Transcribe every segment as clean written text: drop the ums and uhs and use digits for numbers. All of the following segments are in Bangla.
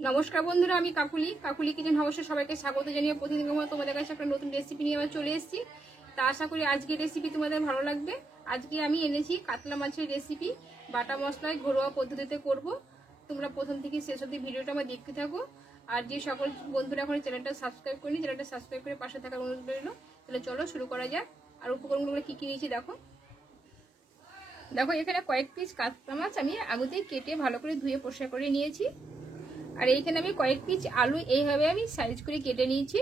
নমস্কার বন্ধুরা, আমি কাকুলি কিচেন হাউসে সবাইকে স্বাগত জানিয়ে প্রতিদিনের মতো তোমাদের কাছে একটা নতুন রেসিপি নিয়ে আমরা চলে এসেছি। তা আশা করি আজকের রেসিপি তোমাদের ভালো লাগবে। আজকে আমি এনেছি কাতলা মাছের রেসিপি, বাটা মশলায় ঘরোয়া পদ্ধতিতে করব। তোমরা প্রথম থেকে শেষ অবধি ভিডিওটা আমার দেখতে থাকো। আর যে সকল বন্ধুরা এখন চ্যানেলটা সাবস্ক্রাইব করেনি, চ্যানেলটা সাবস্ক্রাইব করে পাশে থাকার অনুরোধ রইল। তাহলে চলো শুরু করা যাক। আর উপকরণগুলো কি কি নিয়েছি দেখো। এখানে কয়েক পিস কাতলা মাছ আমি আগেতেই কেটে ভালো করে ধুয়ে পরিষ্কার করে নিয়েছি। আর এইখানে আমি কয়েক পিস আলু এইভাবে আমি সাইজ করে কেটে নিয়েছি।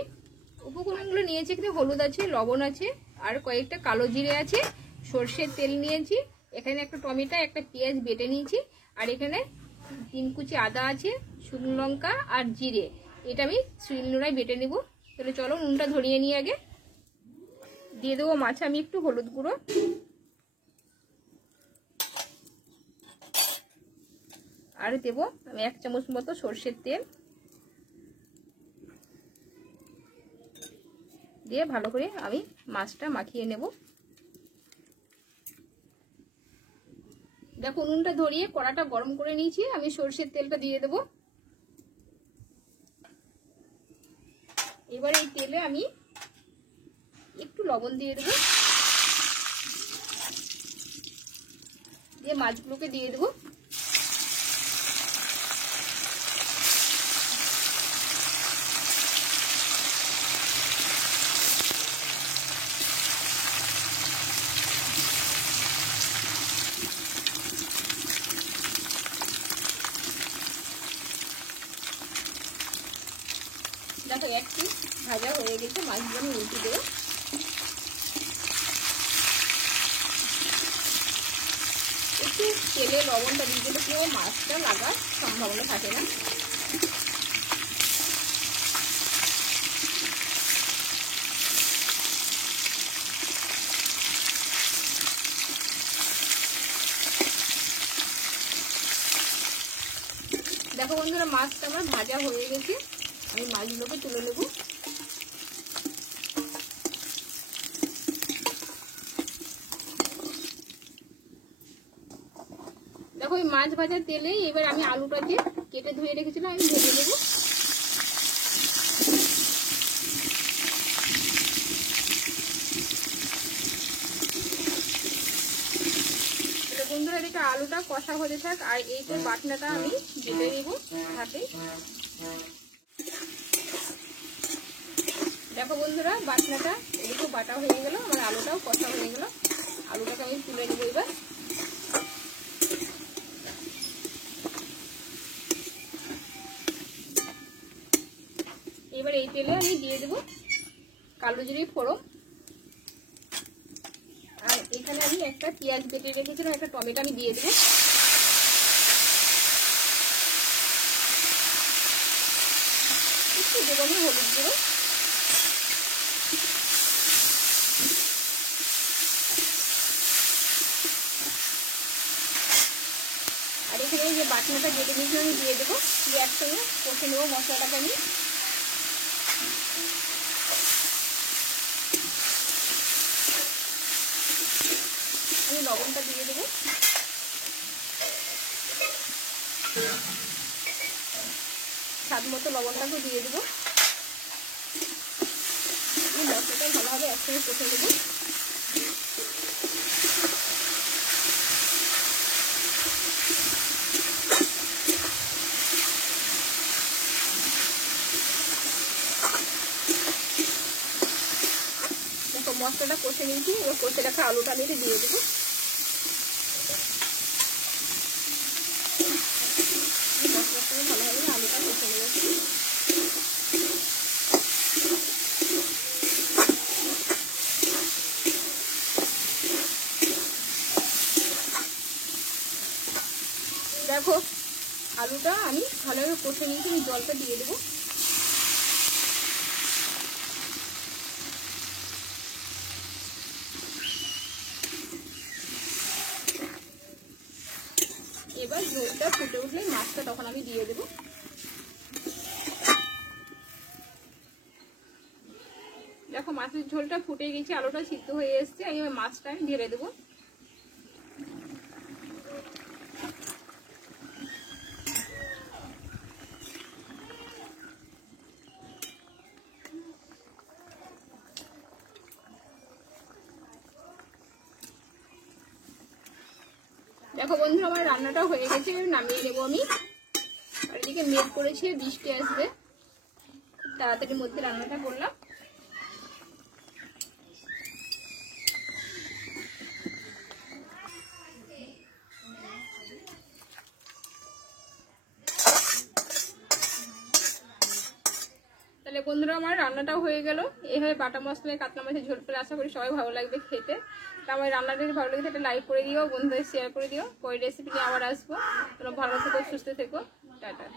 উপকরণগুলো নিয়েছি, এখানে হলুদ আছে, লবণ আছে, আর কয়েকটা কালো জিরে আছে, সর্ষের তেল নিয়েছি, এখানে একটা টমেটো, একটা পেঁয়াজ বেটে নিয়েছি, আর এখানে 3 কুচি আদা আছে, শুকনো লঙ্কা আর জিরে, এটা আমি শিলনোড়ায় বেটে নেব। তাহলে চলো নুনটা ধরিয়ে নিয়ে আগে দিয়ে দেবো মাছে আমি একটু হলুদ গুঁড়ো, আর দেবো আমি 1 চামচ মতো সর্ষের তেল দিয়ে ভালো করে আমি মাছটা মাখিয়ে নেব। দেখো নুনটা ধরিয়ে কড়াটা গরম করে নিয়েছি, আমি সর্ষের তেলটা দিয়ে দেব। এবার এই তেলে আমি একটু লবণ দিয়ে দেব, দিয়ে মাছগুলোকে দিয়ে দেব। দেখো এক পিস ভাজা হয়ে গেছে, মাছগুলো আমি উল্টে দেবো। একটু তেলে লবণটা দিয়ে দিলে কেউ মাছটা লাগার সম্ভাবনা থাকে না। দেখো বন্ধুরা, মাছটা আমার ভাজা হয়ে গেছে, আমি মাছগুলোকে তুলে নেব। দেখো এই মাছ ভাজার তেলে এবার আমি আলুটা দিয়ে কেটে ধুয়ে রেখেছিলাম আমি ভেজে নেব। বন্ধুরা এদিকে আলুটা কষা হতে থাক, আর এইটা বাটনাটা আমি বেটে নেব হাতে। দেখো বন্ধুরা, বাটনাটা এদিকে বাটা হয়ে গেল, আমার আলুটাও কষা হয়ে গেল। আলুটাকে আমি তুলে নেব। এবার এই তেলে আমি দিয়ে দেব কালো জিরে ফোড়ন, আর এখানে আমি একটা পেঁয়াজ বেটে রেখেছিলাম, একটা টমেটো আমি দিয়ে দেবো। একটু দেবো আমি হলুদ গুঁড়ো, আর এখানে যে বাটনাটা বেটে নিয়েছি আমি দিয়ে দেবো, দিয়ে একসঙ্গে কষে নেবো মশলাটাকে আমি। লবণটা দিয়ে দেবো, স্বাদ মতো লবণটাকে দিয়ে দেবো। মশলাটা ভালোভাবে একসঙ্গে কষে নেবো। দেখো মশলাটা কষে নিয়েছি, এবার কষে রাখা আলুটা আমি দিয়ে দেবো। মশলাটা ভালোভাবে আলুটা কষে নেবো। দেখো আলুটা আমি ভালোভাবে কষে নিয়েছি, আমি জলটা দিয়ে দেবো। এবার ঝোলটা ফুটে উঠলে মাছটা তখন আমি দিয়ে দেবো। দেখো মাছের ঝোলটা ফুটে গেছে, আলুটা সিদ্ধ হয়ে এসছে, আমি মাছটা আমি ঢেলে দেবো। দেখো বন্ধু, আমার রান্নাটা হয়ে গেছে, নামিয়ে নেবো আমি। আর এদিকে মেঘ করেছে, বৃষ্টি আসবে, তাড়াতাড়ির মধ্যে রান্নাটা করলাম। তাহলে বন্ধুরা, আমার রান্নাটাও হয়ে গেল। এইভাবে বাটা মশলায় কাতলা মাছের ঝোল করে আশা করি সবাই ভালো লাগবে খেতে। তা আমার রান্নাটা যদি ভালো লাগে একটা লাইক করে দিও, বন্ধুদের শেয়ার করে দিও। পরের রেসিপি নিয়ে আবার আসবো। তোমরা ভালো থেকো, সুস্থ থেকো, টাটা।